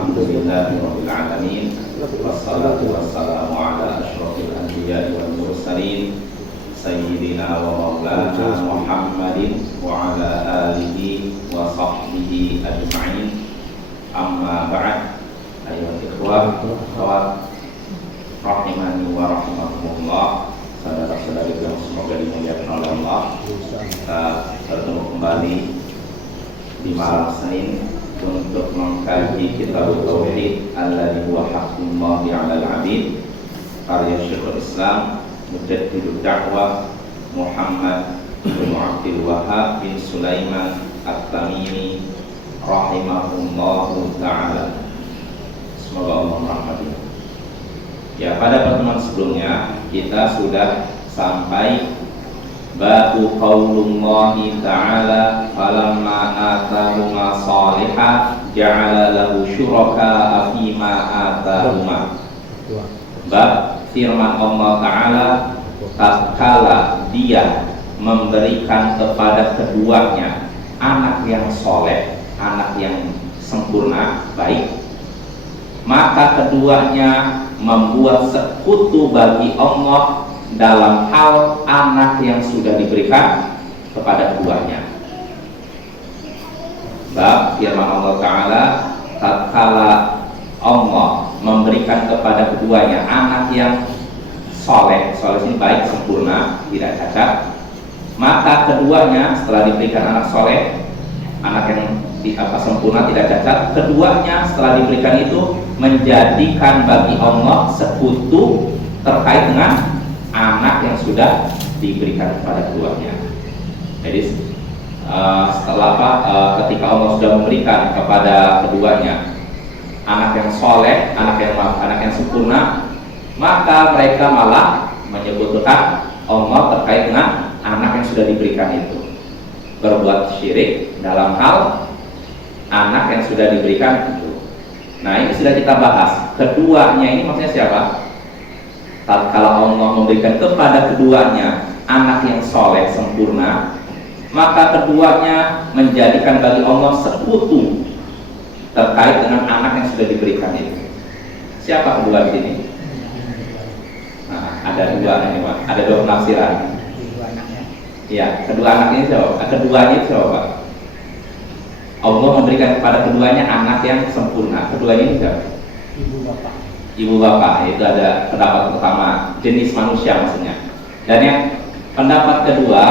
Alhamdulillahi rabbil alamin. Wassalatu wassalamu ala asyrofil anbiya'i wal mursalin Sayyidina wa maulana Muhammadin wa ala alihi wa sahbihi ajma'in. Amma ba'd. Ayyuhal ikhwah akhwat rahimani wa rahimakumullah. Saudara-saudari yang semoga dimuliakan oleh Allah, kita bertemu kembali di malam Senin untuk mengkaji kitab Tauhid alladzi huwa haqqullahi 'alal 'abid karya Syekhul Islam Mujaddidud Da'wah Muhammad bin Abdul Wahhab bin Sulaiman At-Tamimi rahimahullahu ta'ala. Semoga Allah merahmatinya. Ya, pada pertemuan sebelumnya kita sudah sampai babu qaulullahi ta'ala falamma atahuma salihah ja'ala lahu syuraka fima atahuma. Bab firman Allah Ta'ala tatkala dia memberikan kepada keduanya anak yang soleh, anak yang sempurna, baik, maka keduanya membuat sekutu bagi Allah dalam hal anak yang sudah diberikan kepada keduanya. Bab firman Allah Ta'ala tatkala Allah memberikan kepada keduanya anak yang soleh, soleh ini baik, sempurna, tidak cacat, maka keduanya setelah diberikan anak soleh, anak yang sempurna, tidak cacat, keduanya setelah diberikan itu menjadikan bagi Allah sekutu terkait dengan anak yang sudah diberikan kepada keduanya. Jadi setelah ketika Allah sudah memberikan kepada keduanya anak yang soleh, anak yang sempurna, maka mereka malah menyebutkan Allah terkait dengan anak yang sudah diberikan itu, berbuat syirik dalam hal anak yang sudah diberikan itu. Nah, ini sudah kita bahas. Keduanya ini maksudnya siapa? Tatkala Allah memberikan kepada keduanya anak yang soleh sempurna, maka keduanya menjadikan bagi Allah sekutu terkait dengan anak yang sudah diberikan itu. Siapa kedua di sini? Nah, ada dua ini, Pak. Ada dua penafsiran. Iya, kedua anak ini siapa? Keduanya itu siapa? Allah memberikan kepada keduanya anak yang sempurna. Keduanya ini siapa? Ibu bapak. Itu ada pendapat pertama, jenis manusia maksudnya. Dan yang pendapat kedua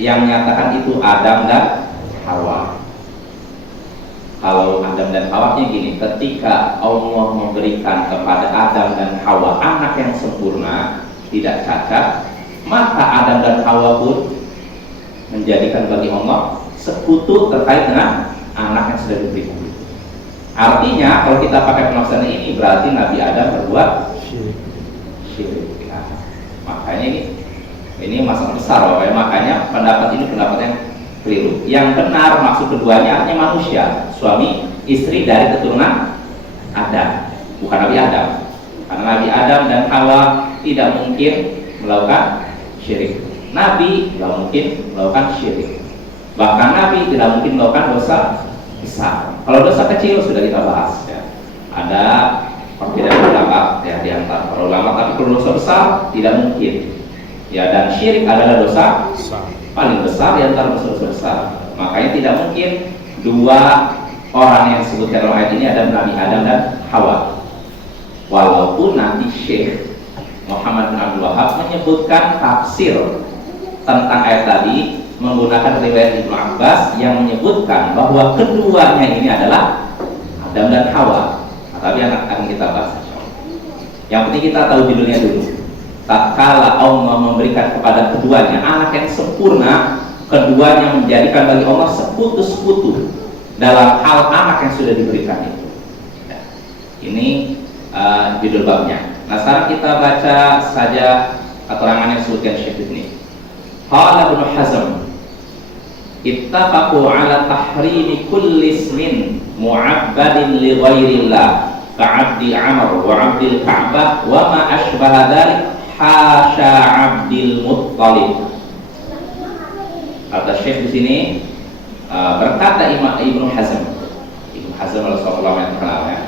yang menyatakan itu Adam dan Hawa. Kalau Adam dan Hawa-nya gini, ketika Allah memberikan kepada Adam dan Hawa anak yang sempurna, tidak cacat, maka Adam dan Hawa pun menjadikan bagi Allah sekutu terkait dengan anak yang sudah diberikan. Artinya kalau kita pakai penafsiran ini berarti Nabi Adam berbuat syirik. Nah, makanya ini masalah besar, makanya pendapat ini pendapat yang keliru. Yang benar maksud keduanya artinya manusia, suami istri dari keturunan Adam, bukan Nabi Adam. Karena Nabi Adam dan Hawa tidak mungkin melakukan syirik. Nabi tidak mungkin melakukan syirik. Bahkan Nabi tidak mungkin melakukan dosa besar. Kalau dosa kecil sudah kita bahas ya. Ada perbedaan pendapat ya di antara para ulama, tapi kalau dosa besar tidak mungkin. Ya, dan syirik adalah dosa paling besar di antara dosa besar. Makanya tidak mungkin dua orang yang disebutkan dalam ayat ini ada Nabi Adam dan Hawa. Walaupun nanti Syekh Muhammad bin Abdul Wahhab menyebutkan tafsir tentang ayat tadi menggunakan riwayat Ibnu Abbas yang menyebutkan bahwa keduanya ini adalah Adam dan Hawa. Nah, tapi akan kita bahas. Yang penting kita tahu judulnya dulu. Tatkala Allah memberikan kepada keduanya anak yang sempurna, keduanya menjadikan bagi Allah sekutu-sekutu dalam hal anak yang sudah diberikan itu. Ya. Ini judul babnya. Nah, sekarang kita baca saja keterangan yang disebutkan Syekh ini. Qala Ibnu Hazm ittafaqu ala tahrimi kulli ismin mu'abbadin li ghairillah ka'abdi Amr wa 'abdil Ka'bah wa ma ashbaha dzalik hasya 'abdil Muttalib. Kata Syekh di sini berkata Ibnu Hazm. Ibnu Hazm adalah seorang ulama yang terkenal ya.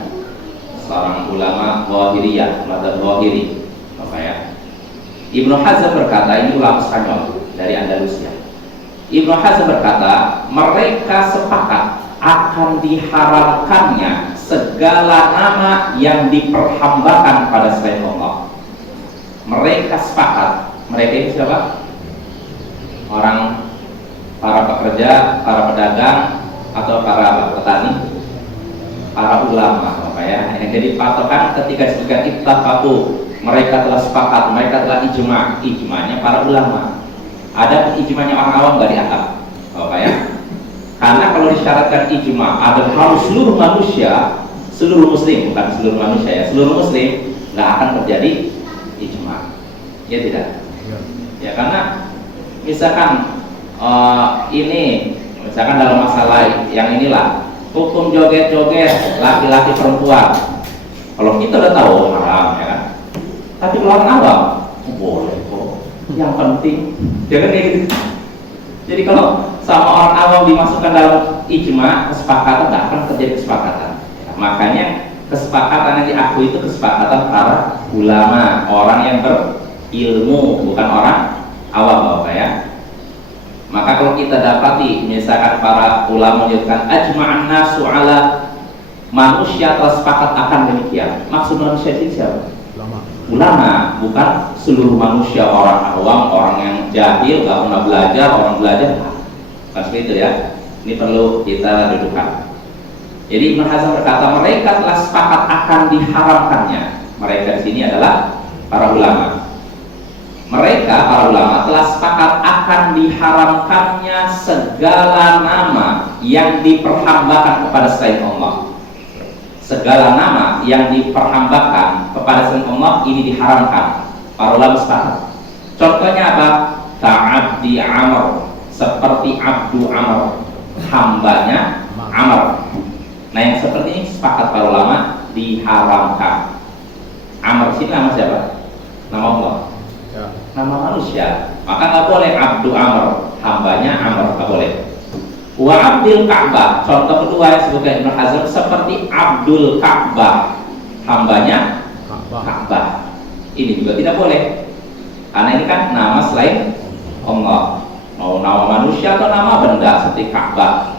seorang ulama Zahiriyah, mazhab Zahiri, apa ya? Ibnu Hazm berkata, ini ulama Spanyol dari Andalusia. Ibnu Hazm berkata, mereka sepakat akan diharamkannya segala nama yang diperhambakan pada selain Allah. Mereka sepakat. Mereka itu siapa? Orang, para pekerja, para pedagang, atau para petani, para ulama, apa ya? Jadi patokan ketika disebutkan ittafaqu, mereka telah sepakat, mereka telah ijma. Ijmanya para ulama. Ada ijmanya orang awam nggak dianggap, apa ya? Karena kalau disyaratkan ijma, ada harus seluruh manusia, seluruh muslim, bukan seluruh manusia ya, seluruh muslim, nggak akan terjadi ijma. Ya tidak? Ya karena misalkan ini, misalkan dalam masalah yang inilah, hukum joget-joget laki-laki perempuan, kalau kita udah tahu haram ya kan, tapi kalau orang awam boleh kok, yang penting jangan kayak gitu. Jadi kalau sama orang awam dimasukkan dalam ijma, kesepakatan, nggak akan terjadi kesepakatan. Nah, makanya kesepakatan yang diakui itu kesepakatan para ulama, orang yang berilmu, bukan orang awam, Bapak ya. Maka kalau kita dapati misalkan para ulama menyebutkan ajma'an nasu ala, manusia telah sepakat akan demikian, maksud manusia itu siapa? Ulama, bukan seluruh manusia, orang awam, orang yang jahil, nggak pernah belajar, orang belajar, bukan seperti itu ya. Ini perlu kita dudukkan. Jadi Ibnu Hazm berkata mereka telah sepakat akan diharamkannya. Mereka di sini adalah para ulama. Mereka para ulama telah sepakat akan diharamkannya segala nama yang diperhambakan kepada selain Allah. Segala nama yang diperhambakan kepada selain Allah ini diharamkan. Para ulama sepakat. Contohnya apa? Ta'abdi Amr, seperti Abdu Amr, hambanya Amr. Nah yang seperti ini sepakat para ulama diharamkan. Amr sini nama siapa? Nama Allah. Ya. Nama manusia. Maka nggak boleh Abdu Amr, hambanya Amr, nggak boleh. Wa Abdul Ka'bah, contoh kedua yang disebutkan Ibnu Hazm, seperti Abdul Ka'bah, hambanya Ka'bah. Ini juga tidak boleh, karena ini kan nama selain Allah, mau nama manusia atau nama benda seperti Ka'bah.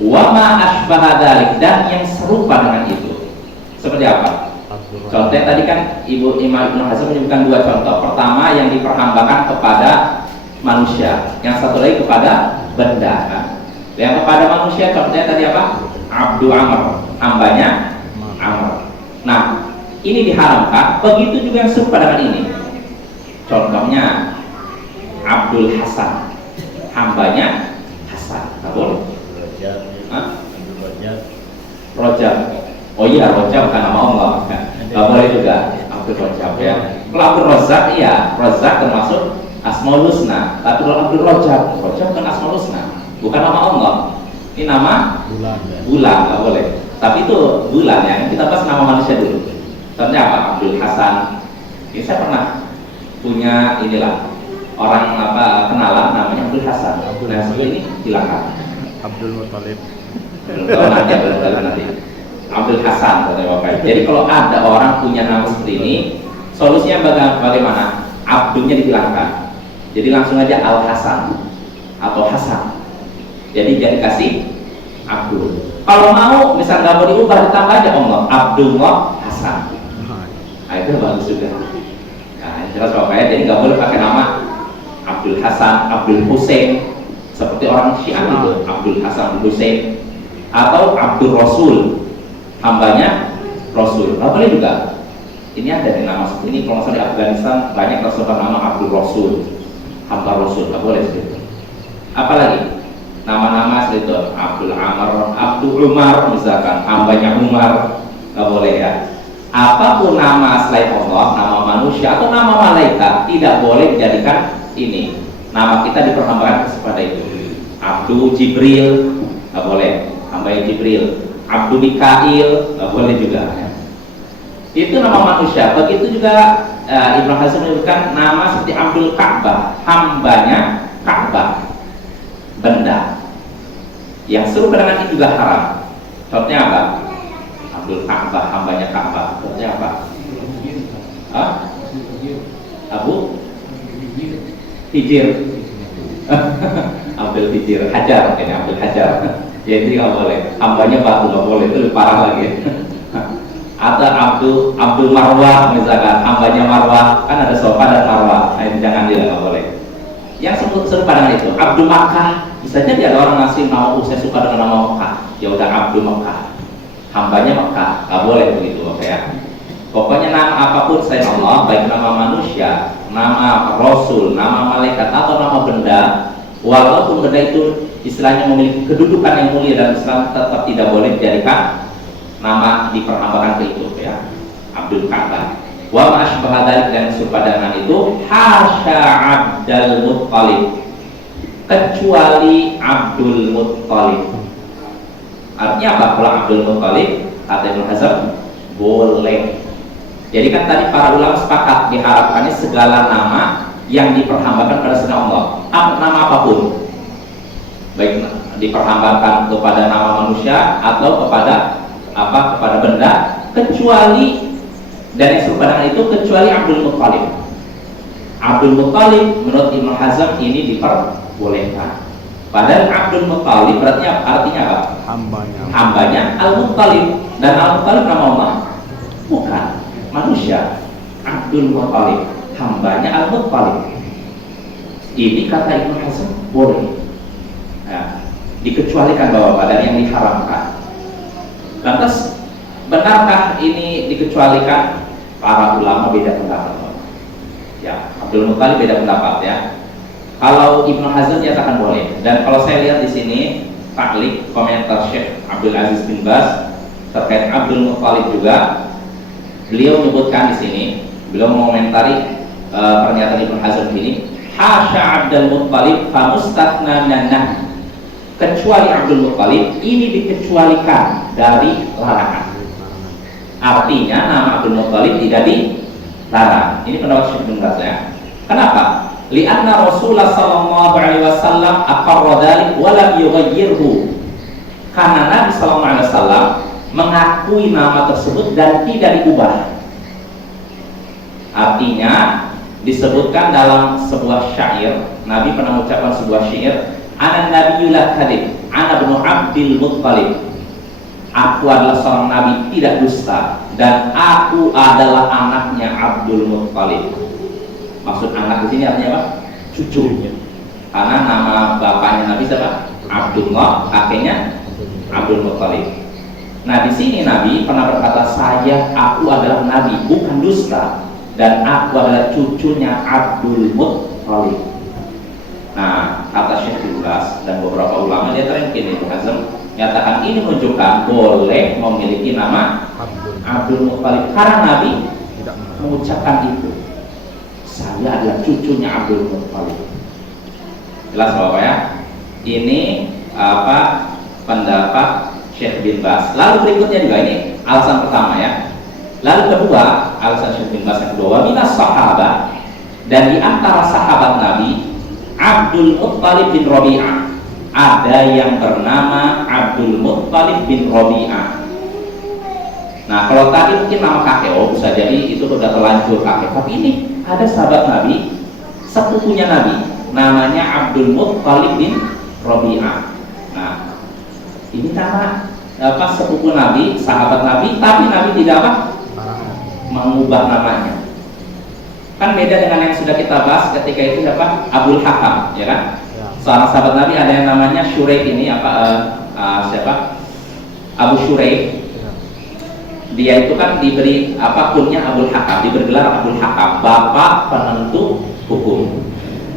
Wa ma asbaha dzalik, dan yang serupa dengan itu. Seperti apa? Contohnya tadi kan Ibnu Hazm menyebutkan dua contoh. Pertama yang diperhambakan kepada manusia, yang satu lagi kepada benda kan. Yang kepada manusia contohnya tadi apa? Abdu Amr, hambanya Amr. Nah, ini diharamkan. Begitu juga yang serupa dengan ini. Contohnya Abdul Hasan, hambanya Hasan. Nggak boleh. Rojab. Oh iya, Rojab bukan nama Allah kan. Nggak boleh juga Abdul Rojab ya. Kalau Abdul Razak iya, Razak termasuk Asmaul Husna. Tapi kalau Abdul Rojab, Rojab bukan Asmaul Husna, bukan nama Allah. Ini nama bulan, nggak boleh. Tapi itu bulan ya. Kita bahas nama manusia dulu. Contohnya apa? Abdul Hasan. Ini saya pernah punya inilah orang apa kenalan namanya Abdul Hasan. Nah seperti ini silakan. Abdul Muthalib. Oh nanti nanti. Abdul Hasan katanya Bapak. Jadi kalau ada orang punya nama seperti ini, solusinya bagaimana? Abdulnya dihilangkan. Jadi langsung aja Al Hasan atau Hasan. Jadi jangan kasih Abdul. Kalau mau, misal nggak mau diubah, ditambah aja Allah Abdullah Hasan. Nah itu bagus juga. Nah jelas Bapak ya. Jadi nggak boleh pakai nama Abdul Hasan, Abdul Hussein seperti orang Syiah itu, Abdul Hasan, Abdul Hussein, atau Abdul Rasul, hambanya Rasul. Nggak boleh juga. Ini ada di nama seperti ini. Kalau misalnya di Afghanistan banyak rasulullah nama Abdul Rasul, hamba Rasul, nggak boleh seperti itu. Apalagi nama-nama seperti itu, Abdul Amr, Abdul Umar misalkan, hambanya Umar, nggak boleh ya. Apapun nama selain Allah, nama manusia atau nama malaikat tidak boleh dijadikan ini. Nama kita diperhambakan kepada itu. Abdul Jibril nggak boleh, hambanya Jibril. Abdul Mikail nggak boleh juga. Ya. Itu nama manusia. Begitu juga Ibnu Hazm menyebutkan nama seperti Abdul Ka'bah, hambanya Ka'bah, benda. Yang serupa dengan ini juga haram. Contohnya apa? Abdul Ka'bah, hambanya Ka'bah. Artinya apa? Hah? Abu Hijir. Abdul Hijir, Hajar, kayaknya Abdul Hajar. Ya itu nggak boleh. Hambanya batu nggak boleh, itu lebih parah lagi. Atau Abdul Marwah misalkan, hambanya Marwah, kan ada Sofa dan Marwah. Nah, itu jangan, dia nggak boleh. Yang serupa dengan itu, Abdul Makkah, bisa jadi ada orang ngasih nama, saya suka dengan nama Makkah, ya udah Abdul Makkah, hambanya Makkah, nggak boleh begitu, oke ya. Pokoknya nama apapun selain Allah, baik nama manusia, nama Rasul, nama malaikat atau nama benda, walaupun benda itu istilahnya memiliki kedudukan yang mulia dalam Islam, tetap tidak boleh dijadikan nama diperhambakan ke itu, ya. Abdul Ka'bah. Wa ma asbaha dzalik, dan serupa dengan itu, hasya Abdul Muttalib, kecuali Abdul Muttalib. Artinya apa? Kalau Abdul Muttalib, kata Ibnu Hazm, boleh. Jadi kan tadi para ulama sepakat diharapkannya segala nama yang diperhambakan pada selain Allah, nama apapun, baik diperhambakan kepada nama manusia atau kepada kepada benda, kecuali, dan yang serupa dengan itu, kecuali Abdul Muttalib. Abdul Muttalib menurut Ibnu Hazm ini diperbolehkan. Padahal Abdul Muttalib artinya apa? Hambanya Al-Muttalib, dan Al-Muttalib nama Allah bukan manusia. Abdul Muttalib, hambanya Al-Muttalib. Ini kata Ibnu Hazm boleh. Nah, dikecualikan bahwa pada yang diharamkan. Lantas benarkah ini dikecualikan? Para ulama beda pendapat. Ya, Abdul Muttalib beda pendapat, ya. Kalau Ibnu Hazm nyatakan boleh, dan kalau saya lihat di sini taklik komentar Syekh Abdul Aziz bin Baz terkait Abdul Muttalib juga, beliau menyebutkan di sini, beliau mengomentari pernyataan Ibnu Hazm ini, hasya Abdul Muttalib famustathna minan nahy, kecuali Abdul Muttalib ini dikecualikan dari larangan. Artinya nama Abdul Muttalib tidak dilarang. Ini pendapat Syekh bin Baz, ya. Kenapa? Li'anna Rasulullah sallallahu alaihi wasallam aqarra dzalik wa lam yughayyirhu. Karena Nabi sallallahu alaihi wasallam mengakui nama tersebut dan tidak diubah. Artinya disebutkan dalam sebuah syair, Nabi pernah mengucapkan sebuah syair, ana nabiyul kadhib, ana ibnu Abdul Muttalib. Aku adalah seorang nabi tidak dusta, dan aku adalah anaknya Abdul Muttalib. Maksud anak di sini artinya apa? Cucu. Karena nama bapaknya Nabi siapa? Abdullah, kakeknya Abdul Muttalib. Nah, di sini Nabi pernah berkata, aku adalah nabi, bukan dusta, dan aku adalah cucunya Abdul Muttalib. Nah, kata Syekh bin Baz dan beberapa ulama, dia terangkin Ibnu Hazm nyatakan ini menunjukkan boleh memiliki nama Abdul Muttalib karena Nabi tidak mengucapkan itu. Saya adalah cucunya Abdul Muttalib. Jelas Bapak, ya? Ini pendapat Syekh bin Baz. Lalu berikutnya juga ini alasan pertama, ya. Lalu kedua, alasan Syekh bin Baz yang kedua, minas sahabat, dan di antara sahabat Nabi Abdul Muttalib bin Rabi'ah, ada yang bernama Abdul Muttalib bin Rabi'ah. Nah, kalau tadi mungkin nama kakek, bisa jadi itu sudah terlanjur kakek. Tapi ini ada sahabat Nabi, sepupunya Nabi, namanya Abdul Muttalib bin Rabi'ah. Nah, ini nama sepupu Nabi, sahabat Nabi, tapi Nabi tidak mengubah namanya. Kan beda dengan yang sudah kita bahas ketika itu Abdul Hakam, ya kan? Seorang sahabat Nabi ada yang namanya Syuraih ini siapa? Abu Syuraih. Dia itu kan diberi kunyah Abdul Hakam, diberi gelar Abdul Hakam, bapak penentu hukum.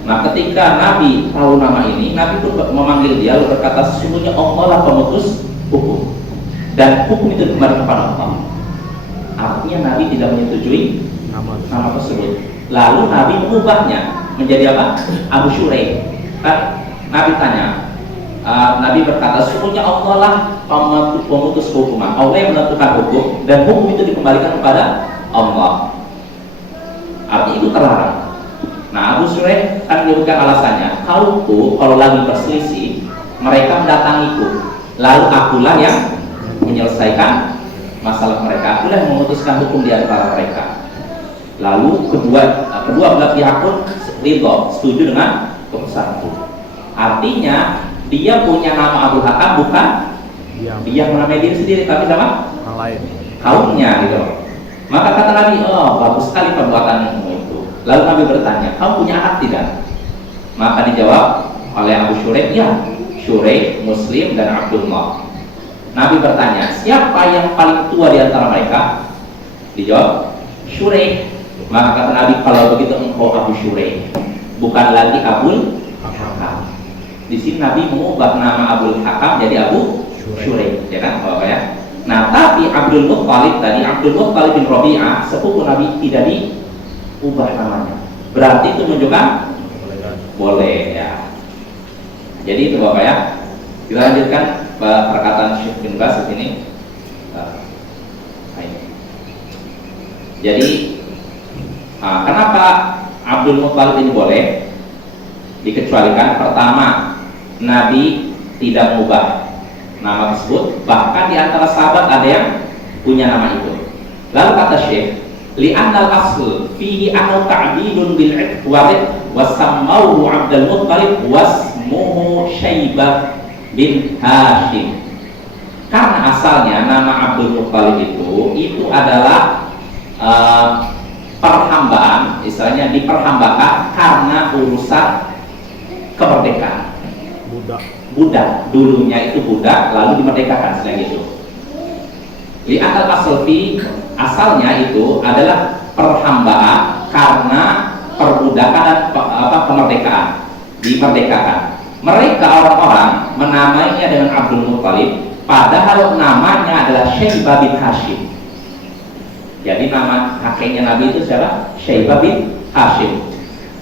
Nah, ketika Nabi tahu nama ini, Nabi pun memanggil dia lalu berkata, sesungguhnya Allah lah pemutus hukum, dan hukum itu kembali kepada Allah. Artinya Nabi tidak menyetujui nama tersebut. Lalu Nabi mengubahnya menjadi apa? Abu Syuraih. Kan Nabi tanya, Nabi berkata, sesungguhnya Allah lah pemutus hukuman, Allah yang menentukan hukum, dan hukum itu dikembalikan kepada Allah. Artinya itu terlarang. Nah, Abu Syuraih kan menyebutkan alasannya, kaumku kalau lagi berselisih, mereka mendatangiku, lalu akulah yang menyelesaikan masalah mereka, akulah yang memutuskan hukum di antara mereka. Lalu kedua belah pihak pun ridho, setuju dengan keputusan itu. Artinya dia punya nama Abdul Hakam bukan dia menamai diri sendiri, tapi sama orang lain, kaumnya gitu. Maka kata Nabi, oh bagus sekali perbuatanmu itu. Lalu Nabi bertanya, kamu punya anak tidak? Maka dijawab oleh Abu Shuraih, ya, Shuraih, Muslim, dan Abdullah. Nabi bertanya, siapa yang paling tua di antara mereka? Dijawab, Shuraih. Maka kata Nabi, kalau begitu engkau Abu Shuraih, bukan lagi Abul Hakam. Di sini Nabi mengubah nama Abul Hakam jadi Abu Shuraih, ya kan, Bapak ya. Nah, tapi Abdul Muttalib tadi, Abdul Muttalib bin Rabi'ah, sepupu Nabi, tidak diubah namanya. Berarti itu menunjukkan boleh ya. Jadi itu Bapak ya. Kita lanjutkan perkataan Syekh bin Baz ini. Jadi kenapa Abdul Muttalib ini boleh dikecualikan? Pertama, Nabi tidak mengubah nama tersebut, bahkan di antara sahabat ada yang punya nama itu. Lalu kata Syekh, li'annal asl fihi annahu ta'dilun bil iqwad wasammauhu Abdul Muttalib wasmuhu Syaibah bin Hashim. Karena asalnya nama Abdul Muttalib itu adalah perhambaan, istilahnya diperhambakan karena urusan kemerdekaan. Budak, dulunya itu budak, lalu dimerdekakan selain itu. Li'atal asli, asalnya itu adalah perhambaan karena perbudakan dan kemerdekaan, dimerdekakan. Mereka orang-orang menamainya dengan Abdul Muttalib, padahal namanya adalah Syaibah bin Hashim. Jadi nama kakeknya Nabi itu siapa? Syaibah bin Hashim.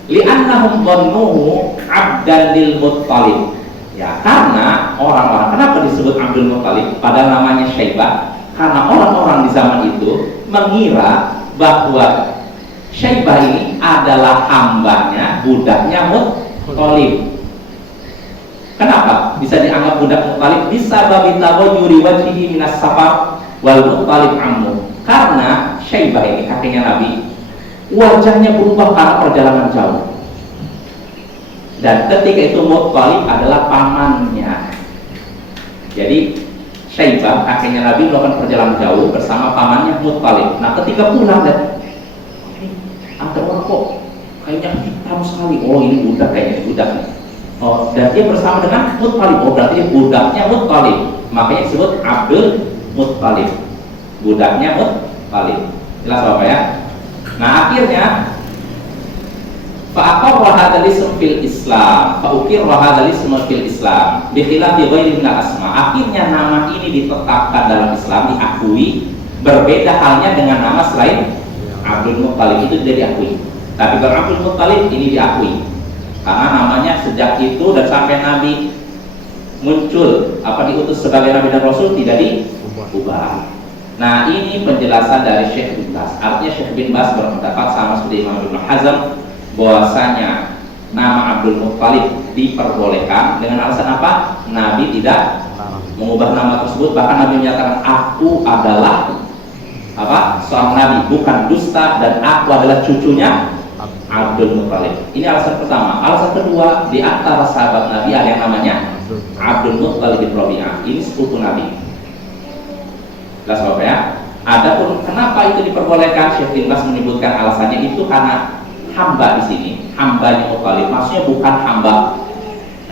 Li'annahum dhannuhu 'abdan lil Muttalib. Ya, karena orang-orang, kenapa disebut Abdul Muttalib padahal namanya Syaibah? Karena orang-orang di zaman itu mengira bahwa Syaibah ini adalah hambanya, budaknya Muttalib. Kenapa bisa dianggap budak Muttalib? Bisa babi taghayyuri wajhihi minas safar wal Muttalib ammu. Karena Syaibah ini kakeknya Nabi, wajahnya berubah karena perjalanan jauh. Dan ketika itu Muttalib adalah pamannya. Jadi Syaibah kakeknya Nabi melakukan perjalanan jauh bersama pamannya Muttalib. Nah ketika pulang dan ada orang kok kayaknya hitam sekali. Oh ini budak kayaknya, budak nih. Oh, dan dia bersama dengan Muttalib. Oh berarti budaknya Muttalib. Makanya disebut Abdul Muttalib, budaknya Muttalib. Jelas Bapak ya. Nah akhirnya fa'aqarra hadzal ism fil Islam, fa'uqirra hadzal ism fil Islam, bi khilafi ghairi min asma. Akhirnya nama ini ditetapkan dalam Islam, diakui, berbeda halnya dengan nama selain Abdul Muttalib itu tidak diakui. Tapi kalau Abdul Muttalib ini diakui. Karena namanya sejak itu dan sampai Nabi muncul diutus sebagai Nabi dan Rasul tidak diubah. Nah ini penjelasan dari Syekh bin Baz. Artinya Syekh bin Baz berpendapat sama seperti Imam Ibnu Hazm bahwasanya nama Abdul Muttalib diperbolehkan dengan alasan apa? Nabi tidak mengubah nama tersebut. Bahkan Nabi menyatakan aku adalah seorang Nabi, bukan dusta, dan aku adalah cucunya Abdul Muttalib. Ini alasan pertama. Alasan kedua, di antara sahabat Nabi ada yang namanya Abdul Muttalib bin Rabi'ah. Ini sepupu Nabi. Jelas Bapak ya. Adapun kenapa itu diperbolehkan, Syekh bin Baz menyebutkan alasannya itu karena hamba di sini, hambanya Muttalib, maksudnya bukan hamba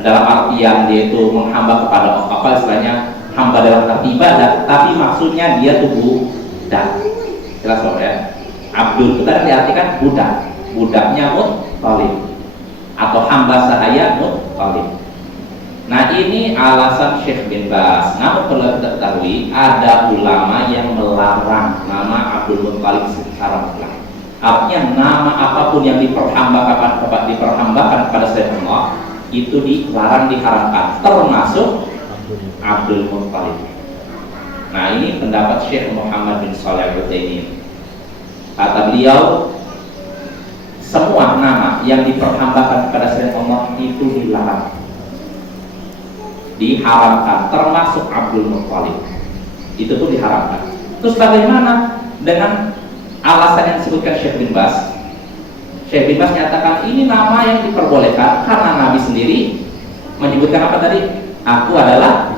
dalam artian dia itu menghamba kepada istilahnya hamba dalam arti ibadah, tapi maksudnya dia tuh budak. Jelas Bapak ya. Abdul itu tadi diartikan budak, budaknya Muttalib atau hamba sahaya Muttalib. Nah ini alasan Syekh bin Baz. Namun perlu kita ketahui ada ulama yang melarang nama Abdul Muttalib secara mutlak. Artinya nama apapun yang diperhambakan kepada selain Allah itu dilarang, diharamkan, termasuk Abdul Muttalib. Nah ini pendapat Syekh Muhammad bin Shalih Al-Utsaimin. Kata beliau, semua nama yang diperhambakan kepada selain Allah itu dilarang, diharamkan, termasuk Abdul Muttalib. Itu pun diharamkan. Terus bagaimana dengan alasan yang disebutkan Syekh bin Baz? Syekh bin Baz nyatakan ini nama yang diperbolehkan karena Nabi sendiri menyebutkan apa tadi? Aku adalah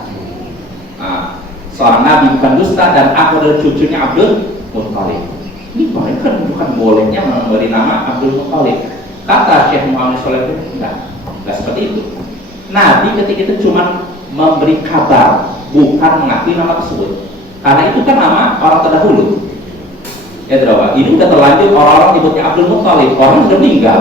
seorang Nabi bukan dusta dan aku adalah cucunya Abdul Muttalib. Ini mereka menunjukkan bolehnya memberi nama Abdul Muttalib. Kata Syekh Muhammad Shalih enggak seperti itu. Nabi ketika itu cuma memberi kabar, bukan mengakui nama tersebut. Karena itu kan nama orang terdahulu. Ya tidak, ini udah terlanjur orang-orang nyebutnya Abdul Muttalib, orang sudah meninggal.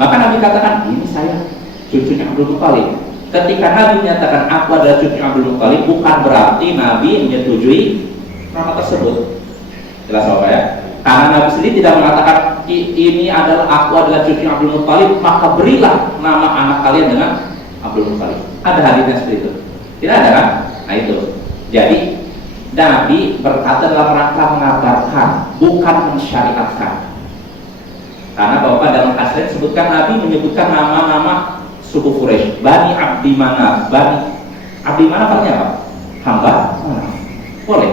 Maka Nabi katakan, ini saya cucunya Abdul Muttalib. Ketika Nabi menyatakan aku adalah cucunya Abdul Muttalib, bukan berarti Nabi menyetujui nama tersebut. Jelas apa ya? Karena Nabi sendiri tidak mengatakan ini adalah aku adalah cucunya Abdul Muttalib, maka berilah nama anak kalian dengan Abdul Muttalib. Ada hadisnya seperti itu? Tidak ada kan? Nah itu. Jadi Nabi berkata dalam rangka mengabarkan, bukan mensyariatkan. Karena Bapak dalam hadis sebutkan Nabi menyebutkan nama-nama suku Quraisy, Bani Abdi Manaf. Bani Abdi Manaf artinya apa? Hamba Manaf. Boleh?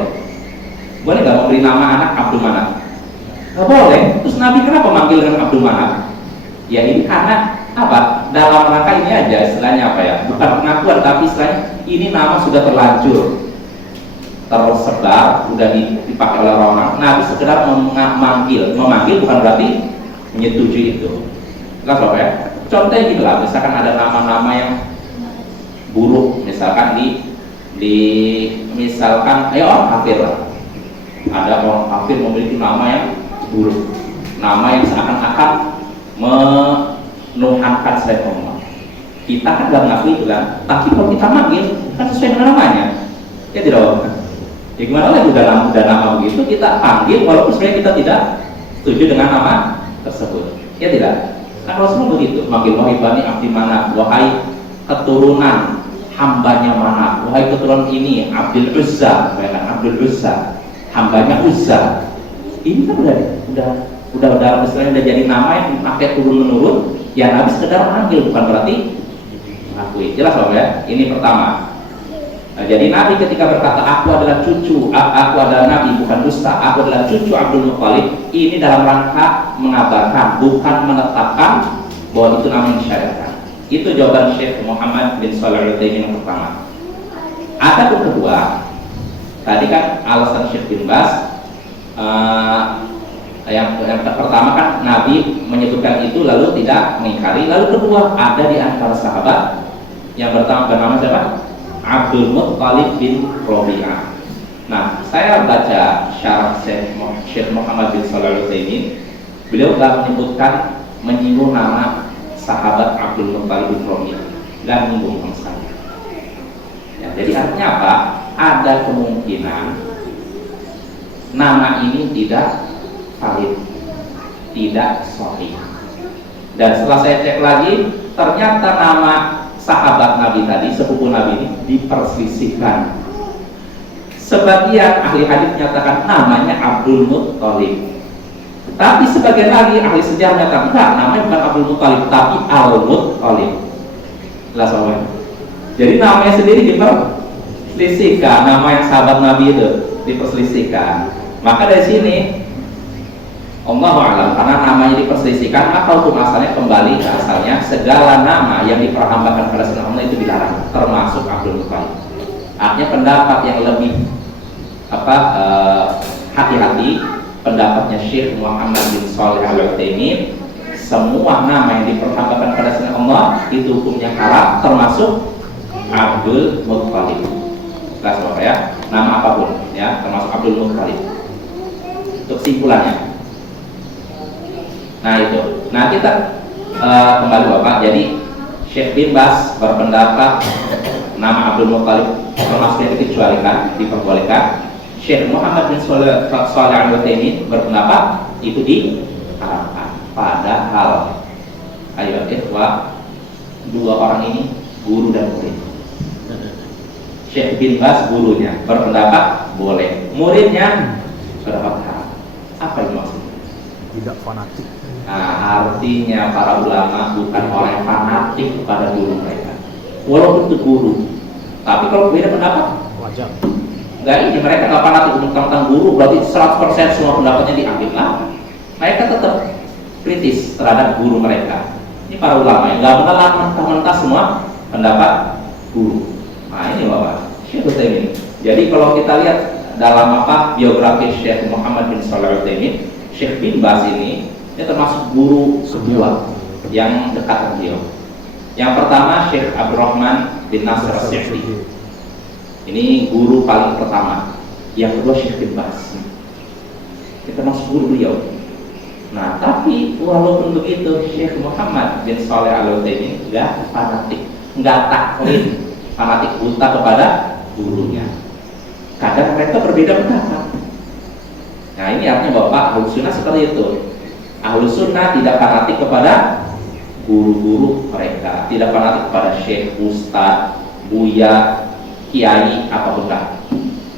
Boleh nggak memberi nama anak Abdul Manaf? Nggak boleh. Terus Nabi kenapa manggil dengan Abdul Manaf? Ya ini karena apa? Dalam rangka ini aja, istilahnya apa ya? Bukan pengakuan, tapi istilahnya ini nama sudah terlanjur tersebar, sudah dipakai oleh orang. Nabi sekedar memanggil bukan berarti menyetujui itu. Jelas apa ya? Contohnya gitu lah, misalkan ada nama-nama yang buruk, misalkan misalkan orang kafir lah. Ada orang kafir memiliki nama yang buruk, nama yang seakan-akan menuhankan selain Allah. Kita kan gak mengakui itu kan, tapi kalau kita manggil kan sesuai dengan namanya. Ya tidak. Ya gimana lah udah nama begitu kita panggil walaupun sebenarnya kita tidak setuju dengan nama tersebut. Ya tidak. Nah Rasulullah begitu, manggil wahai Bani Abdi Manaf, wahai keturunan hambanya Manaf, wahai keturunan ini Abdul Uzza, Abdul Uzza, hambanya Uzza. Ini kan udah dalam istilahnya udah jadi nama yang dipakai turun menurun. Ya Nabi sekedar manggil bukan berarti mengakui. Jelas Bapak ya? Ini pertama. Nah, jadi Nabi ketika berkata aku adalah cucu, aku adalah Nabi bukan dusta, aku adalah cucu Abdul Muttalib, ini dalam rangka mengabarkan, bukan menetapkan bahwa itu nama yang disyariatkan. Itu jawaban Syekh Muhammad bin Shalih Al-Utsaimin yang pertama. Adapun kedua, tadi kan alasan Syekh bin Baz, yang pertama kan Nabi menyebutkan itu lalu tidak mengingkari. Lalu kedua, ada di antara sahabat yang pertama bernama siapa? Abdul Muttalib bin Rabi'ah. Nah, saya baca syarah Syekh Muhammad bin Shalih Al-Utsaimin. Beliau telah menyebutkan menyinggung nama sahabat Abdul Muttalib bin Rabi'ah, dan menyinggung sama sekali. Ya, jadi artinya apa? Ada kemungkinan nama ini tidak valid, tidak sahih. Dan setelah saya cek lagi, ternyata nama sahabat Nabi tadi, sepupu Nabi ini diperselisihkan. Sebagian ahli hadis menyatakan namanya Abdul Muttalib, tapi sebagian lagi ahli sejarah menyatakan enggak, namanya bukan Abdul Muttalib tapi Al-Muttalib. Jelas apa? Jadi namanya sendiri diperselisihkan, nama yang sahabat Nabi itu diperselisihkan. Maka dari sini Allahu a'lam, karena namanya diperselisihkan, maka hukum asalnya kembali ke asalnya. Segala nama yang diperhambakan pada selain Allah itu dilarang, termasuk Abdul Muttalib. Artinya pendapat yang lebih hati-hati, pendapatnya Syekh Muhammad bin Shalih Al-Utsaimin, semua nama yang diperhambakan pada selain Allah itu hukumnya haram, termasuk Abdul Muttalib. Jelas Bapak ya, nama apapun ya, termasuk Abdul Muttalib. Untuk simpulannya, nah itu. Nah kita kembali Bapak. Jadi Syekh bin Baz berpendapat nama Abdul Muttalib termasuk yang dikecualikan, diperbolehkan. Syekh Muhammad bin Shalih Al-Utsaimin berpendapat itu diharamkan. Padahal ayo ikhwah, dua orang ini guru dan murid. Syekh bin Baz gurunya berpendapat boleh, muridnya berpendapat haram. Apa yang maksudnya? Tidak fanatik. Nah, artinya para ulama bukan orang yang fanatik kepada guru mereka, walaupun itu guru. Tapi kalau beda pendapat, Wajar. nggak ini, mereka nggak fanatik tentang guru berarti 100% semua pendapatnya diambil lah. Mereka tetap kritis terhadap guru mereka. Ini para ulama yang nggak menelan mentah-mentah semua pendapat guru. Nah ini Bapak Syekh Utsaimin. Jadi kalau kita lihat dalam biografi Syekh Muhammad bin Shalih Al-Utsaimin, Syekh bin Baz ini termasuk guru kedua yang dekat dengan beliau. Yang pertama Syekh Abdurrahman bin Nasir As-Sa'di. Ini guru paling pertama. Yang kedua Syekh bin Baz. Ini termasuk guru beliau. Nah, tapi walaupun begitu Syekh Muhammad bin Shalih Al-Utsaimin enggak fanatik, enggak taklid, fanatik buta kepada gurunya. Kadang mereka berbeda pendapat. Nah, ini artinya Bapak Ahlus Sunnah seperti itu. Ahlus Sunnah tidak fanatik kepada guru-guru mereka, tidak fanatik kepada syekh, ustadz, buya, kiai, apapun.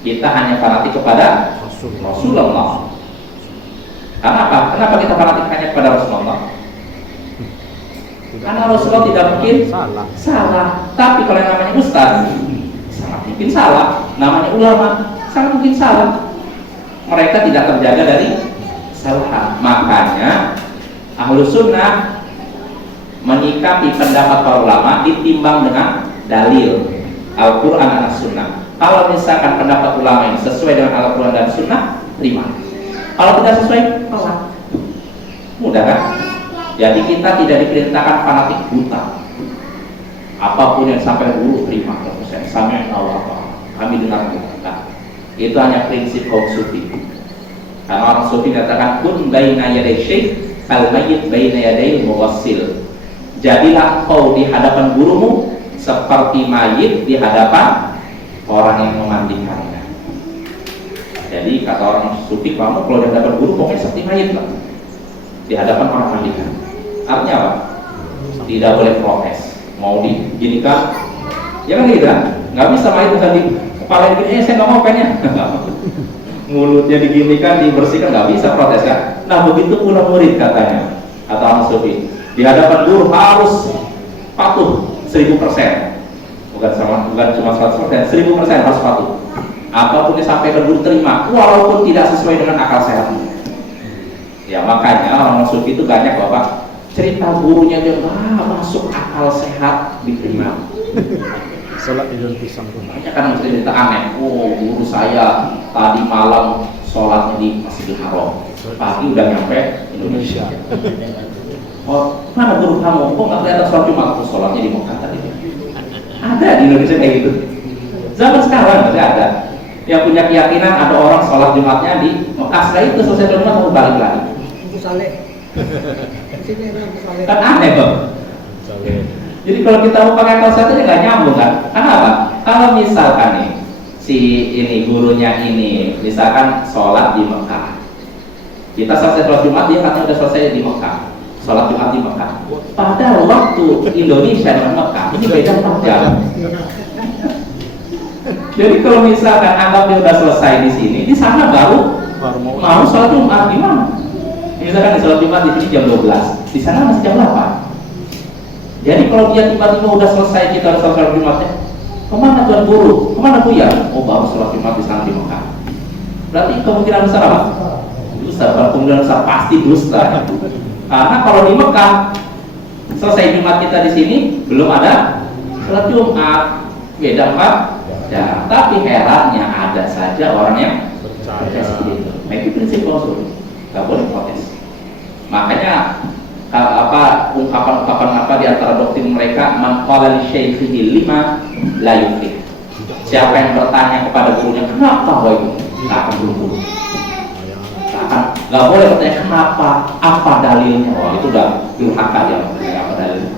Kita hanya fanatik kepada Rasulullah. Karena apa? Kenapa kita fanatik hanya kepada Rasulullah? Karena Rasulullah tidak mungkin salah. Tapi kalau yang namanya ustadz, sangat mungkin salah. Namanya ulama, sangat mungkin salah. Mereka tidak terjaga dari kesalahan. Makanya Ahlus Sunnah menyikapi pendapat para ulama ditimbang dengan dalil Al-Quran dan As-Sunnah. Kalau misalkan pendapat ulama ini sesuai dengan Al-Quran dan Sunnah, terima. Kalau tidak sesuai, tolak. Mudah kan? Jadi kita tidak diperintahkan fanatik buta. Apapun yang sampai guru terima 100%. Sampai Allah, kami dengar kita. Itu hanya prinsip kaum sufi. Karena orang sufi katakan kun baina yaday syekh al mayyit baina yaday muwassil. Jadilah kau di hadapan gurumu seperti mayit di hadapan orang yang memandikannya. Jadi kata orang sufi, kamu kalau di hadapan guru pokoknya seperti mayit lah, di hadapan orang mandikan. Artinya apa? Tidak boleh protes. Mau diginikan, ya kan tidak? Nggak bisa mayit dengan di kepala ini, saya nggak mau pennya. Mulutnya diginikan, dibersihkan, nggak bisa protes kan? Nah begitu pula murid katanya, kata orang sufi, di hadapan guru harus patuh 1000%, bukan cuma 100%, 1000% harus patuh. Apapun yang disampaikan guru terima, walaupun tidak sesuai dengan akal sehat. Ya makanya orang sufi itu banyak Bapak cerita gurunya dia masuk akal sehat diterima. Sholat idul pisang pun. Banyak kan cerita aneh. Oh guru saya tadi malam sholatnya di Masjidil Haram, pagi udah nyampe Indonesia. Oh mana guru kamu? Kok nggak kelihatan sholat Jumat? Oh, sholatnya di Mekah tadi. Ada di Indonesia kayak gitu. Zaman sekarang masih ada yang punya keyakinan ada orang sholat Jumatnya di Mekah. Setelah itu selesai Jumat mau balik lagi. Kan aneh kok. Jadi kalau kita mau pakai akal sehat nggak nyambung kan? Karena apa? Kalau misalkan nih si ini gurunya ini misalkan sholat di Mekah, kita selesai sholat Jumat dia katanya udah selesai di Mekah, sholat Jumat di Mekah. Padahal waktu Indonesia dengan Mekah ini beda 4 jam. Jadi kalau misalkan anggap dia udah selesai di sini, di sana baru mau sholat Jumat gimana? Misalkan di sholat Jumat di sini jam 12, di sana masih jam 8. Jadi kalau dia tiba-tiba udah selesai kita harus sholat Jumatnya, kemana tuan guru? Kemana Buya? Oh baru sholat Jumat di sana di Mekah. Berarti kemungkinan besar apa? Dusta. Kemungkinan besar pasti dusta. Karena kalau di Mekah selesai Jumat kita di sini belum ada sholat Jumat, beda 4 jam. Tapi herannya ada saja orang yang percaya seperti itu. Nah itu prinsip Rasul, nggak boleh protes. Makanya ungkapan-ungkapan apa di antara doktrin mereka, man qala li syaikhihi lima la yuflih. Siapa yang bertanya kepada gurunya kenapa wahai guru, nggak akan buru-buru. Nggak boleh bertanya kenapa, apa dalilnya. Wah itu udah durhaka ya, apa dalilnya.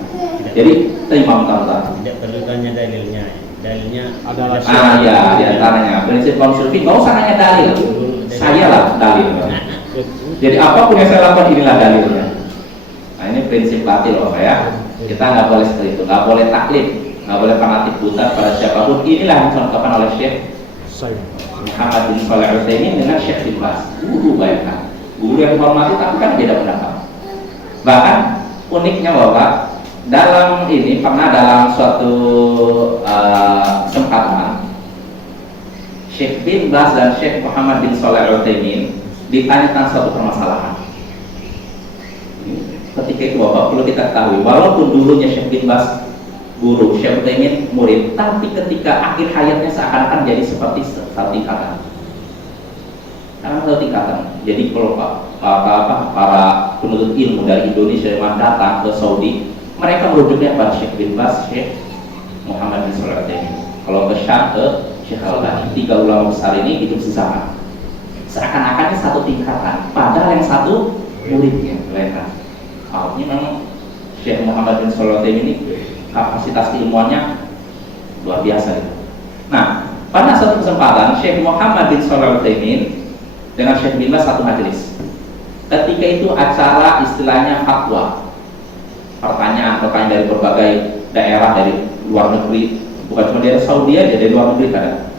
Jadi terima mentah-mentah. Tidak perlu tanya dalilnya. Dalilnya adalah ya di antaranya prinsip konsulfi, nggak usah nanya dalil, saya lah dalil. Jadi apapun yang saya lakukan inilah dalilnya. Nah ini prinsip batil loh ya. Kita nggak boleh seperti itu, nggak boleh taklid, nggak boleh fanatik buta pada siapapun. Inilah yang dicontohkan oleh Syekh Muhammad bin Shalih Al-Utsaimin dengan Syekh bin Baz. Guru bayangkan, guru yang hormati tapi kan beda pendapat. Bahkan uniknya Bapak, dalam ini pernah dalam suatu kesempatan Syekh bin Baz dan Syekh Muhammad bin Shalih Al-Utsaimin ditanyakan suatu permasalahan. Ketika itu Bapak perlu kita ketahui, walaupun dulunya Syekh bin Baz guru, Syekh Utsaimin murid, tapi ketika akhir hayatnya seakan-akan jadi seperti satu tingkatan. Karena satu tingkatan. Jadi kalau para penuntut ilmu dari Indonesia yang datang ke Saudi, mereka merujuknya pada Syekh bin Baz, Syekh Muhammad bin Shalih Al-Utsaimin. Kalau ke Syam, ke Syekh Al-Albani. Tiga ulama besar ini hidup sezaman. Seakan-akan satu tingkatan, padahal yang satu muridnya mereka. Ini memang Syekh Muhammad bin Shalih Al-Utsaimin ini kapasitas ilmuannya luar biasa gitu. Nah, pada satu kesempatan Syekh Muhammad bin Shalih Al-Utsaimin dengan Syekh bin Baz satu majelis. Ketika itu acara istilahnya fatwa. Pertanyaan dari berbagai daerah dari luar negeri, bukan cuma dari Saudi aja, dari luar negeri kan.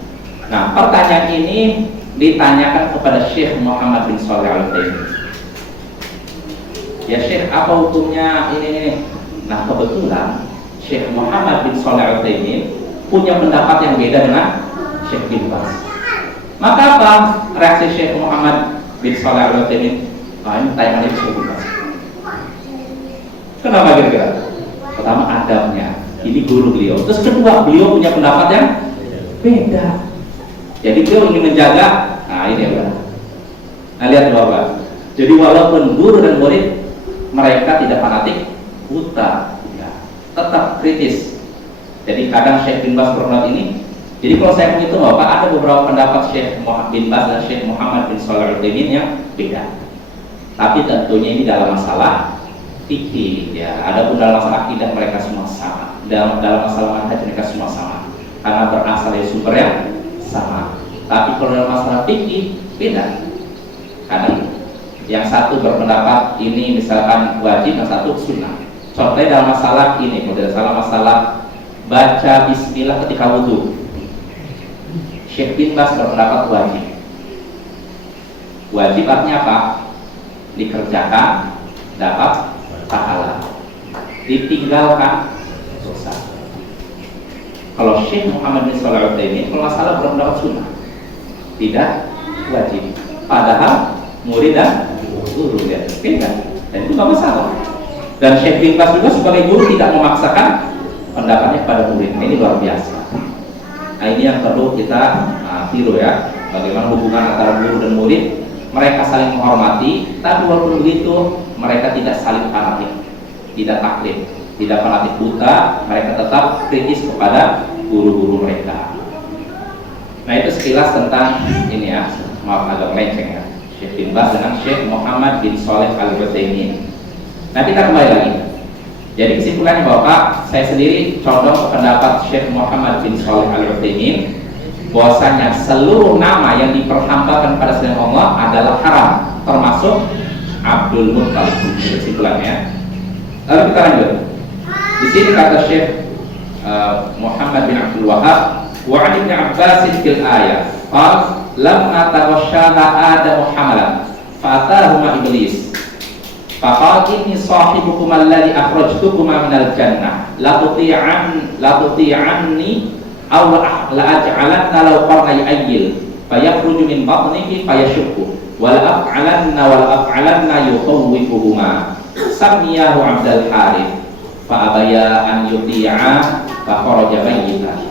Nah, pertanyaan ini ditanyakan kepada Syekh Muhammad bin Shalih Al-Utsaimin. Ya Syekh, apa hukumnya ini? Nah, kebetulan Syekh Muhammad bin Shalih Al-Utsaimin punya pendapat yang beda dengan Syekh bin Baz. Maka apa reaksi Syekh Muhammad bin Shalih Al-Utsaimin? Ini tayangannya Syekh bin Baz. Kenapa kira-kira? Pertama adabnya, ini guru beliau. Terus kedua, beliau punya pendapat yang beda. Jadi beliau ingin menjaga. Nah ini ya, nah lihat Bapak. Jadi walaupun guru dan murid mereka tidak fanatik, buta, ya, tetap kritis. Jadi kadang Syekh bin Baz berpendapat ini. Jadi kalau saya menghitung Bapak, ada beberapa pendapat Syekh Muhammad bin Baz dan Syekh Muhammad bin Shalih Al-Utsaimin yang beda. Tapi tentunya ini dalam masalah fikih, ya. Adapun dalam masalah akidah mereka semua sama. Dalam masalah manhaj mereka semua sama. Karena berasal dari sumber yang sama. Tapi kalau dalam masalah fikih beda. Karena yang satu berpendapat ini misalkan wajib, yang satu sunnah. Contohnya dalam masalah ini, kalau tidak salah masalah baca bismillah ketika wudhu. Syekh bin Baz berpendapat wajib. Wajib artinya apa? Dikerjakan dapat pahala, ditinggalkan dosa. Kalau Syekh Muhammad bin Shalih Al-Utsaimin kalau masalah berpendapat sunnah, tidak wajib. Padahal murid dan guru ya beda, dan itu nggak masalah. Dan Syekh bin Baz juga sebagai guru tidak memaksakan pendapatnya pada murid. Ini luar biasa. Nah, ini yang perlu kita tiru ya. Bagaimana hubungan antara guru dan murid? Mereka saling menghormati, tapi walaupun begitu mereka tidak saling fanatik, tidak taklid, tidak fanatik buta. Mereka tetap kritis kepada guru-guru mereka. Nah itu sekilas tentang ini ya. Maaf agak melenceng ya. Syekh bin Baz dengan Syekh Muhammad bin Shalih Al-Utsaimin. Nah kita kembali lagi. Jadi kesimpulannya Bapak, saya sendiri condong ke pendapat Syekh Muhammad bin Shalih Al-Utsaimin bahwasanya seluruh nama yang diperhambakan pada selain Allah adalah haram, termasuk Abdul Muttalib. Kesimpulannya. Lalu kita lanjut. Di sini kata Syekh Muhammad bin Abdul Wahhab, wa 'an Ibnu Abbas fil ayat, qala lamma taghashshaha Adam hamalan fa'atahuma iblis faqala inni sahibukum alladhi akhrajtukuma minal jannah la tuti'anni aw la aj'alanna law qarnay ayyil fayakhruju min batnihi fayashukku wa la af'alanna yukhawwifuhuma samiyahu Abdul Harith fa abaya an yuti'a fa kharaja bayyitan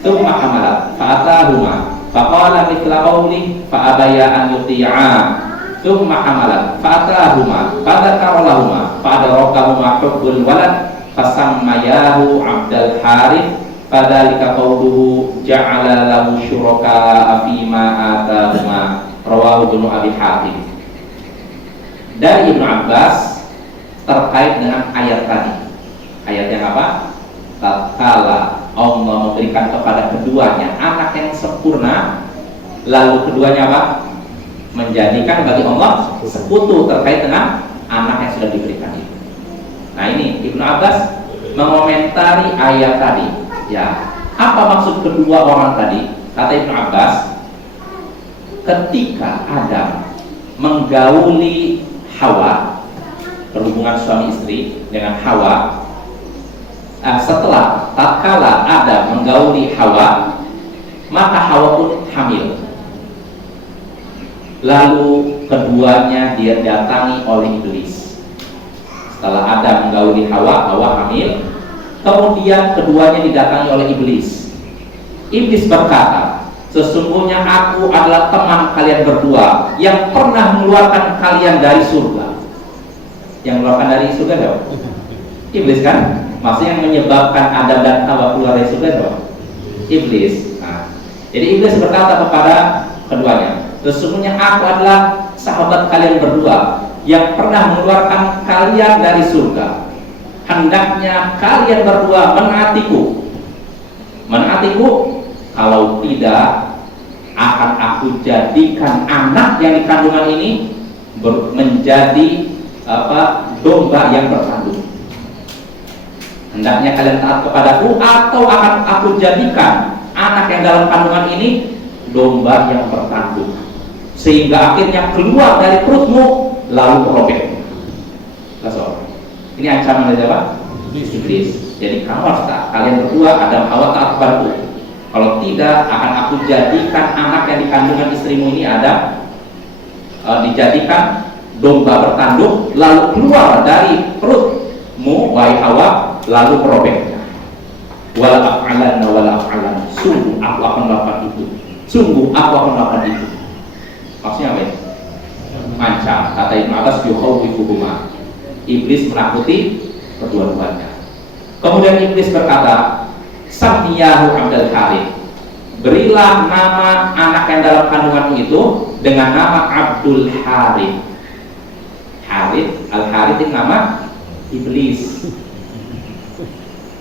thumma hamalat fa atahuma faqala mithla qawli fa abaya an yuti'a thumma hamalat fa atahuma fa dzakara lahuma fa adraka hubbul walad fasammayahu Abdul Harith fadzalika qawluhu ja'ala lahu syuraka fima atahuma rawahu Ibnu Abi Hatim. Dari Ibnu Abbas terkait dengan ayat tadi. Ayat yang apa? Tatkala Allah memberikan kepada keduanya anak yang sempurna, lalu keduanya apa? Menjadikan bagi Allah sekutu terkait dengan anak yang sudah diberikan itu. Nah ini Ibnu Abbas mengomentari ayat tadi. Ya, apa maksud kedua orang tadi? Kata Ibnu Abbas, ketika Adam menggauli Hawa, berhubungan suami istri dengan Hawa, setelah tatkala Adam menggauli Hawa, maka Hawa pun hamil. Lalu keduanya dia datangi oleh iblis. Setelah Adam menggauli Hawa, Hawa hamil. Kemudian keduanya didatangi oleh iblis. Iblis berkata, sesungguhnya aku adalah teman kalian berdua yang pernah mengeluarkan kalian dari surga. Yang mengeluarkan dari surga siapa? Iblis kan? Maksudnya yang menyebabkan Adam dan Hawa keluar dari surga siapa? Iblis. Nah, jadi iblis berkata kepada keduanya, sesungguhnya aku adalah sahabat kalian berdua yang pernah mengeluarkan kalian dari surga. Hendaknya kalian berdua menaatiku. Menaatiku, kalau tidak akan aku jadikan anak yang di kandungan ini menjadi domba yang bertanduk. Hendaknya kalian taat kepadaku, atau akan aku jadikan anak yang dalam kandungan ini domba yang bertanduk, sehingga akhirnya keluar dari perutmu lalu merobek. Ini ancaman dari siapa? Iblis. Jadi kamu harus taat, kalian berdua Adam Hawa taat kepadaku. Kalau tidak, akan aku jadikan anak yang di kandungan istrimu ini dijadikan domba bertanduk, lalu keluar dari perutmu wahai Hawa, lalu merobeknya. Wala af'alanna wala af'alanna, sungguh aku akan melakukan itu. Sungguh aku akan melakukan itu. Maksudnya apa ya? Mancam. Kata Ibnu Abbas, yukhawwifuhuma. Iblis menakuti kedua-duanya. Kemudian iblis berkata, Sammiyahu Abdul Harith, berilah nama anak yang dalam kandunganmu itu dengan nama Abdul Harith. Harith, Al-Harith itu nama iblis.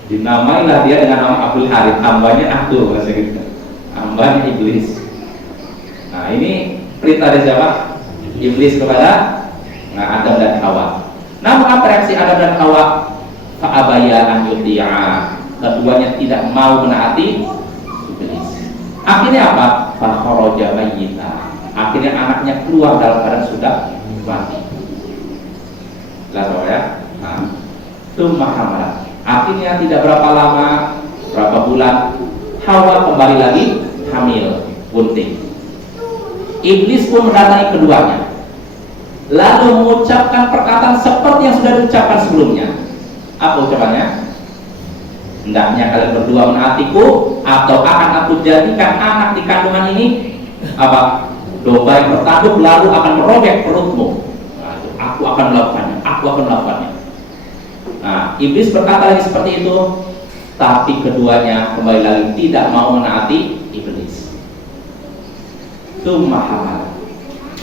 Dinamailah dia dengan nama Abdul Harith, hambanya Abdul, bahasa gitu. Hambanya iblis. Nah, ini perintah dari siapa? Iblis kepada Adam dan Hawa. Namun apa reaksi Adam dan Hawa? Fa'abaya an yuti'a, keduanya tidak mau menaati iblis. Akhirnya apa? Fakharaja mayyita, akhirnya anaknya keluar dalam keadaan sudah mati. Jelas ya? Nah, tsumma hamalat. Akhirnya tidak berapa lama, berapa bulan, Hawa kembali lagi hamil, bunting. Iblis pun mendatangi keduanya, lalu mengucapkan perkataan seperti yang sudah diucapkan sebelumnya. Apa ucapannya? Hendaknya kalian berdua menaatiku, atau akan aku jadikan anak di kandungan ini domba yang bertanduk, lalu akan merobek perutmu. Nah, aku akan melakukannya. Aku akan melakukannya. Nah, iblis berkata lagi seperti itu, tapi keduanya kembali lagi tidak mau menaati iblis. Tsumma hamal.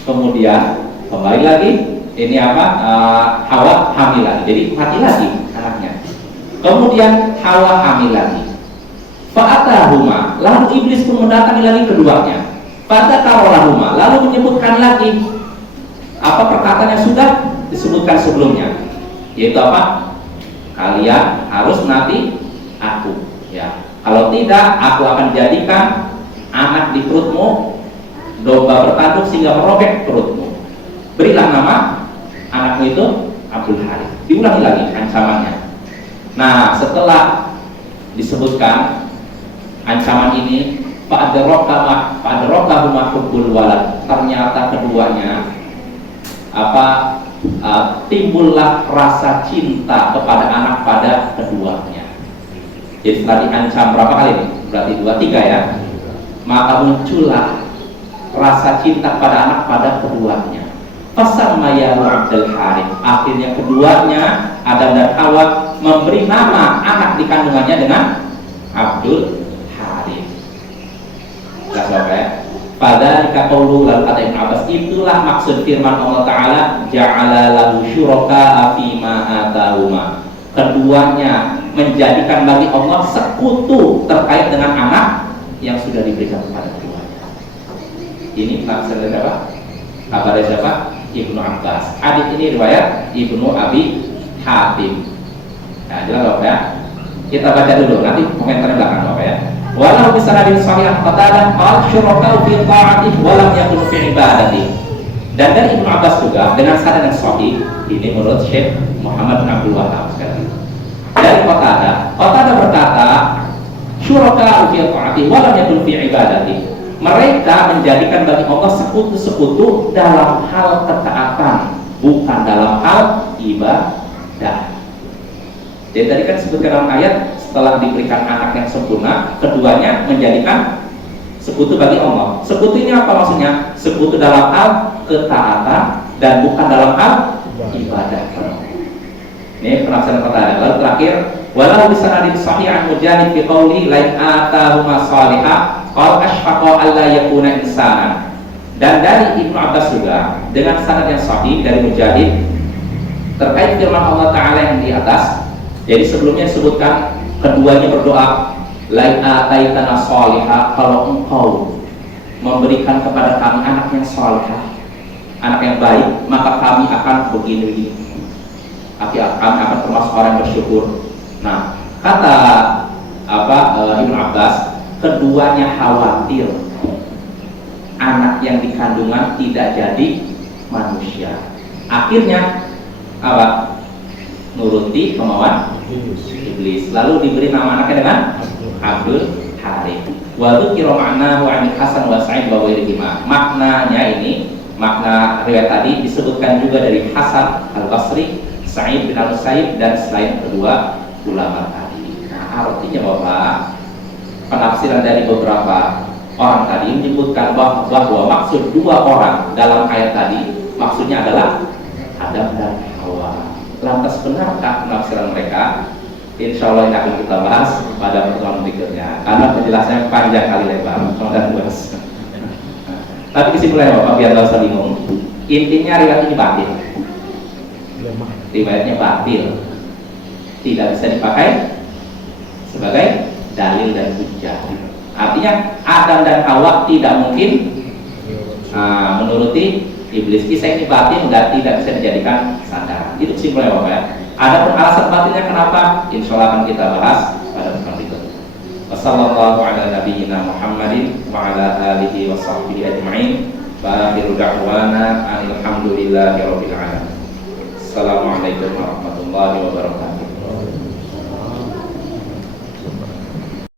Kemudian kembali lagi, ini Hawa hamil lagi, jadi mati lagi anaknya. Kemudian Hawa hamil lagi. Fa'atahuma, lalu iblis pun mendatangi lagi keduanya. Fa'atakarolahuma, lalu menyebutkan lagi perkataan yang sudah disebutkan sebelumnya, yaitu kalian harus menaati aku. Ya, kalau tidak, aku akan jadikan anak di perutmu domba bertanduk sehingga merobek perutmu. Berilah nama anakmu itu Abdul Harith. Diulangi lagi ancamannya. Nah, setelah disebutkan ancaman ini, fa'adrakkahuma hubbul walad, ternyata keduanya timbullah rasa cinta kepada anak pada keduanya. Jadi setelah diancam berapa kali ini? Berarti 2, 3 ya. Maka muncullah rasa cinta pada anak pada keduanya. Fasammayahu Abdul Harith. Akhirnya keduanya Adam dan Hawa memberi nama anak di kandungannya dengan Abdul Harith. Jelas ya? Fadzalika qaulu, lalu kata Ibnu Abbas, itulah maksud firman Allah Ta'ala, ja'ala lahu syuraka'a fima atahuma. Keduanya menjadikan bagi Allah sekutu terkait dengan anak yang sudah diberikan kepada keduanya. Ini maksud dari siapa? Kabar dari siapa? Ibnu Abbas. Hadis ini riwayat Ibnu Abi Hatim. Nah, jelas Bapak ya. Kita baca dulu, nanti komentar belakang Bapak ya. Walau bisanadin sahih qatadah qal syuraka'u fi ta'atihi wa lam yakun fi ibadati. Dan dari Ibnu Abbas juga dengan sanad yang sahih, ini menurut Syekh Muhammad bin Abdul Wahhab sekali. Dari Qatadah berkata, syuraka fi ta'ati wa lam yakun fi ibadati. Mereka menjadikan bagi Allah sekutu-sekutu dalam hal ketaatan, bukan dalam hal ibadah. Jadi tadi kan sebutkan dalam ayat, setelah diberikan anak yang sempurna, keduanya menjadikan sekutu bagi Allah. Sekutunya apa maksudnya? Sekutu dalam hal ketaatan dan bukan dalam hal ibadah. Ini penafsiran pertanyaan. Lalu terakhir, walau bisanadin sahih an Mujahid fi qouli lain atahuma salihah qal ashfaqa alla yakuna insanan. Dan dari Ibnu Abbas juga dengan sanad yang sahih dari Mujahid terkait firman Allah Ta'ala yang di atas. Jadi sebelumnya disebutkan keduanya berdoa, lain ataitana salihah, kalau engkau memberikan kepada kami anak yang salihah, anak yang baik, maka kami akan begini, kami akan termasuk orang yang bersyukur. Nah, kata Ibnu Abbas, keduanya khawatir anak yang dikandungan tidak jadi manusia. Akhirnya apa? Nuruti kemauan iblis. Lalu diberi nama anaknya dengan Abdul Harith. Wa dzukira ma'nahu 'an Hasan wa Sa'id wa ghairihima. Maknanya ini, makna riwayat tadi disebutkan juga dari Hasan Al-Basri, Sa'id bin Al-Musayyib dan selain kedua ulama tadi. Nah, artinya Bapak, penafsiran dari beberapa orang tadi menyebutkan bahwa maksud dua orang dalam ayat tadi maksudnya adalah Adam dan Hawa. Lantas benarkah penafsiran mereka? Insya Allah ini akan kita bahas pada pertemuan berikutnya karena penjelasannya panjang kali lebar dan luas. Tapi kesimpulannya Bapak, biar tidak usah bingung, intinya riwayat ini batil. Riwayatnya batil, tidak bisa dipakai sebagai dalil dan hujjah. Artinya Adam dan Hawa tidak mungkin menuruti iblis. Kisah ini batil dan tidak bisa dijadikan sandaran. Itu kesimpulannya Bapak ya. Ada pun alasan batilnya kenapa? Insya Allah akan kita bahas pada pertemuan berikutnya. Wassallallahu ala nabiyyina Muhammadin wa ala alihi wa sahbihi ajma'in. Wa akhiru da'wana alhamdulillahi rabbil alamin. Assalamualaikum warahmatullahi wabarakatuh.